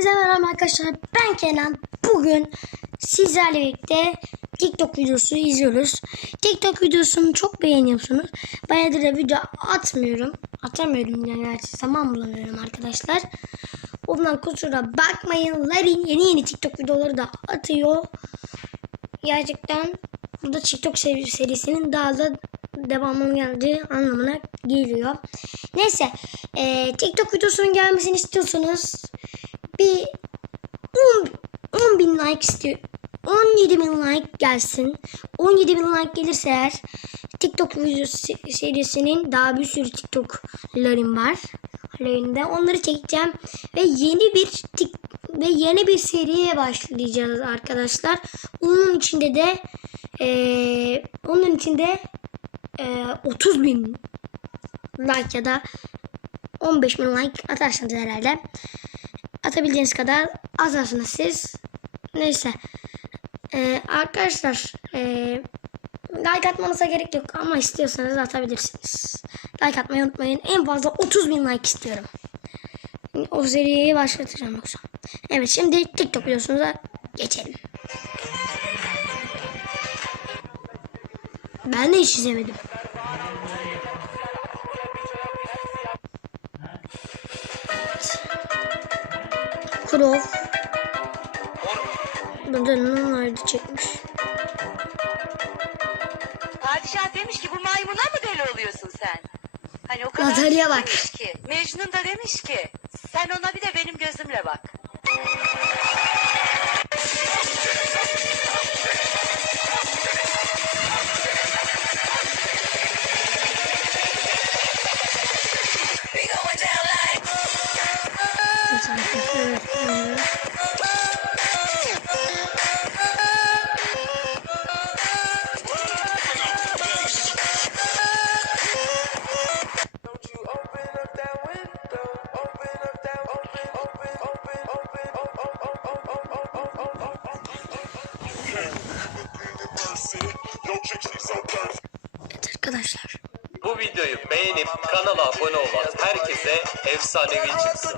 Hepinize merhaba arkadaşlar. Ben Kenan. Bugün sizlerle birlikte TikTok videosu izliyoruz. TikTok videosunu çok beğeniyorsunuz. Bayağıdır da video atmıyorum. Atamıyorum yani gerçi zaman bulamıyorum arkadaşlar. Ondan kusura bakmayın. Larin yeni yeni TikTok videoları da atıyor. Gerçekten burada TikTok seri- serisinin daha da devamının geldiği anlamına geliyor. Neyse eee, TikTok videosunun gelmesini istiyorsanız bir 10, 10 bin like istiyor. 17 bin like gelsin. 17 bin like gelirse eğer TikTok videosu se- serisinin daha bir sürü TikTok'larım var. Hallerinde. Onları çekeceğim ve yeni bir tik ve yeni bir seriye başlayacağız arkadaşlar. Onun içinde de eee, onun içinde eee 30 bin like ya da 15 bin like atarsanız herhalde atabildiğiniz kadar atarsınız siz. Neyse. Ee, arkadaşlar ee, like atmanıza gerek yok ama istiyorsanız atabilirsiniz. Like atmayı unutmayın. En fazla 30 bin like istiyorum. O seriyi başlatacağım yoksa. Evet şimdi TikTok videosunuza geçelim. Ben de hiç izlemedim. Kurov. Burada ne vardı çekmiş. Padişah demiş ki bu maymuna mı deli oluyorsun sen? Hani o kadar Natalya şey bak. demiş ki. Mecnun da demiş ki sen ona bir de benim gözümle bak. Beğenip kanala abone olan herkese efsanevi çıksın.